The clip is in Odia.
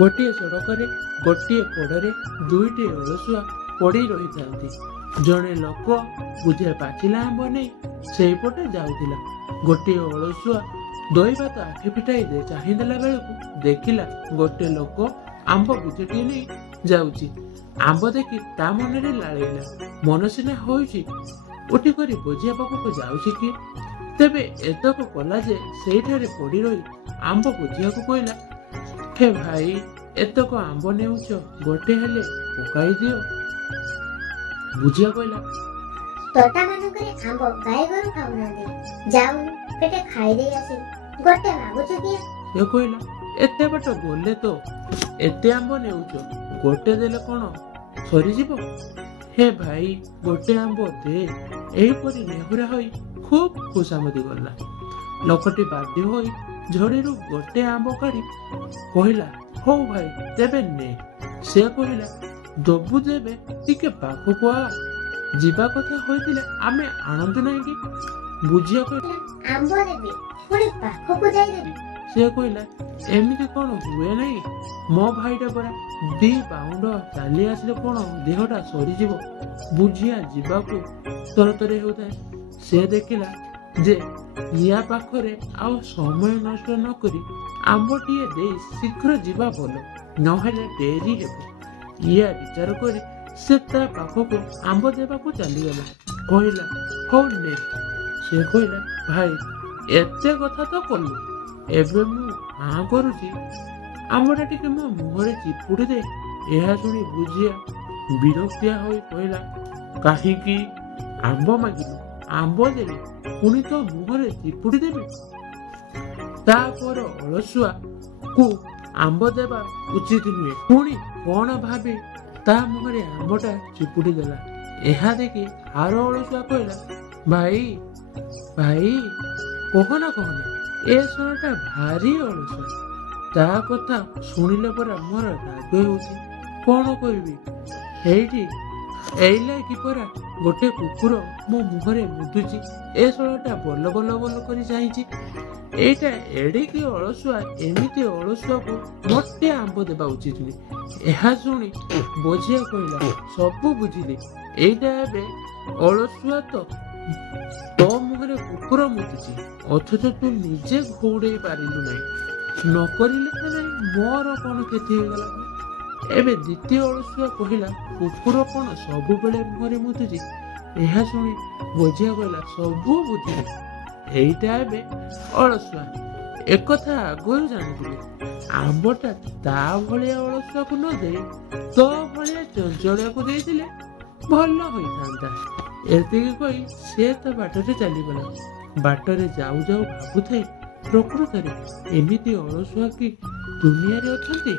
ଗୋଟିଏ ସଡ଼କରେ ଗୋଟିଏ କଡ଼ରେ ଦୁଇଟି ଅଳସୁଆ ପଡ଼ି ରହିଥାନ୍ତି। ଜଣେ ଲୋକ ବୁଝେ ପାଚିଲା ଆମ୍ବ ନେଇ ସେଇପଟେ ଯାଉଥିଲା। ଗୋଟିଏ ଅଳସୁଆ ଦଇବାତ ଆଖି ଫିଟାଇ ଚାହିଁଦେଲା ବେଳକୁ ଦେଖିଲା ଗୋଟେ ଲୋକ ଆମ୍ବ ବୁଝେଟିଏ ନେଇ ଯାଉଛି। ଆମ୍ବ ଦେଖି ତା ମନରେ ଲାଳେଇଲା। ମନ ସିନା ହେଉଛି ଉଠି କରି ବୋଝିଆ ପାଖକୁ ଯାଉଛି କିଏ? ତେବେ ଏତକ କଲା ଯେ ସେଇଠାରେ ପଡ଼ି ରହି ଆମ୍ବ ବୁଝିବାକୁ କହିଲା, ହେ ଭାଇ, ଏତକ ଆମ୍ବ ନେଉଛ, ଗୋଟେ ହେଲେ ପକାଇ ଦିଅ। ବୁଝିଆ କହିଲା, ତୋଟା ମାନଙ୍କରେ ଆମ୍ବ ଗାଈ ଗୋରୁ ଖାଉନାହାନ୍ତି, ଯାଉନୁ ପେଟେ ଖାଇଦେଇ ଆସି, ଗୋଟେ ମାଗୁଛୁ କିଏ? ସେ କହିଲା, ଏତେ ବାଟ ଗଲେ ତ ଏତେ ଆମ୍ବ ନେଉଛ, ଗୋଟେ ଦେଲେ କଣ ସରିଯିବ? ହେ ଭାଇ, ଗୋଟେ ଆମ୍ବ ଦେ। ଏହିପରି ନେହୁରା ହୋଇ ଖୁବ୍ ଖୁସାମତି ଗଲା। ଲୋକଟି ବାଧ୍ୟ ହୋଇ ଝଡ଼ିରୁ ଗୋଟେ ଆମ୍ବ କାଢ଼ି କହିଲା, ହଉ ଭାଇ, ତେବେ ନେ। ସେ କହିଲା, ଦବୁ ଦେବେ ଟିକେ ପାଖକୁ ଆ, ଯିବା କଥା ହୋଇଥିଲେ ଆମେ ଆଣନ୍ତୁ ନାହିଁ କି? ବୁଝିଆ କହିଲା, ଆମ୍ବ ଦେବି ପୁଣି ପାଖକୁ ଯାଇଦେବି? ସେ କହିଲା, ଏମିତି କଣ ହୁଏ ନାହିଁ? ମୋ ଭାଇଟା ପରା 2 ପାଉଣ୍ଡ ଚାଲି ଆସିଲେ କଣ ଦେହଟା ସରିଯିବ? ବୁଝିଆ ଯିବାକୁ ତରତର ହେଉଥାଏ। ସେ ଦେଖିଲା ଯେ ୟା ପାଖରେ ଆଉ ସମୟ ନଷ୍ଟ ନ କରି ଆମ୍ବଟିଏ ଦେଇ ଶୀଘ୍ର ଯିବା ଭଲ, ନହେଲେ ଡେରି ହେବ। ଇଆ ବିଚାର କରି ସେ ତା ପାଖକୁ ଆମ୍ବ ଦେବାକୁ ଚାଲିଗଲା। କହିଲା, ହଉ ନେ। ସେ କହିଲା, ଭାଇ, ଏତେ କଥା ତ କଲୁ, ଏବେ ମୁଁ ହାଁ କରୁଛି, ଆମ୍ବଟା ଟିକେ ମୋ ମୁହଁରେ ଚିପୁଡ଼ି ଦେ। ଏହା ଶୁଣି ବୁଝିଆ ବିରକ୍ତିଆ ହୋଇ କହିଲା, କାହିଁକି? ଆମ୍ବ ମାଗିଲୁ, ଆମ୍ବ ଦେଲି, ପୁଣି ତ ମୁହଁରେ ଚିପୁଡ଼ି ଦେବି? ତାପର ଅଳସୁଆ କୁ ଆମ୍ବ ଦେବା ଉଚିତ ନୁହେଁ। ପୁଣି କଣ ଭାବି ତା ମୁହଁରେ ଆମ୍ବଟା ଚିପୁଡ଼ି ଦେଲା। ଏହା ଦେଖି ଆର ଅଳସୁଆ କହିଲା, ଭାଇ, କହନା କହନା, ଏ ଶଳାଟା ଭାରି ଅଳସୁଆ। ତା କଥା ଶୁଣିଲେ ପରା ମୋର ରାଗ ହେଉଛି। କଣ କରିବି? ଏଇଲାଗି ପରା ଗୋଟେ କୁକୁର ମୋ ମୁହଁରେ ମୁଦୁଛି। ଏ ଶଳାଟା ବଲ ବଲ ବଲ କରି ଚାହିଁଛି। ଏଇଟା ଏଡ଼ିକି ଅଳସୁଆ, ଏମିତି ଅଳସୁଆକୁ ମୋଟେ ଆମ୍ବ ଦେବା ଉଚିତ ନୁହେଁ। ଏହା ଶୁଣି ବୋଝିଆ କହିଲା, ସବୁ ବୁଝିଲି, ଏଇଟା ଏବେ ଅଳସୁଆ ତୋ ମୁହଁରେ କୁକୁର ମୁଦୁଛି, ଅଥଚ ତୁ ନିଜେ ଘୋଡ଼େଇ ପାରିଲୁ ନାହିଁ। ନ କରିଲେ ନାହିଁ, ମୋର କଣ କ୍ଷତି ହେଇଗଲା? ଏବେ ଦ୍ୱିତୀୟ ଅଳସୁଆ କହିଲା, କୁକୁର କଣ ସବୁବେଳେ ମୁହଁରେ ମୁଦୁଛି? ଏହା ଶୁଣି ବୋଝିଆ କହିଲା, ସବୁ ବୁଝିଲି, ଏଇଟା ଏବେ ଅଳସୁଆ। ଏକଥା ଆଗରୁ ଜାଣିଥିଲି। ଆମ୍ବଟା ତା ଭଳିଆ ଅଳସୁଆକୁ ନ ଦେଇ ତୋ ଭଳିଆ ଚଞ୍ଚଳିଆକୁ ଦେଇଥିଲେ ଭଲ ହୋଇଥାନ୍ତା। ଏତିକି କହି ସେ ତା ବାଟରେ ଚାଲିଗଲା। ବାଟରେ ଯାଉ ଯାଉ ଭାବୁଥାଏ, ପ୍ରକୃତରେ ଏମିତି ଅଳସୁଆ କି ଦୁନିଆରେ ଅଛନ୍ତି?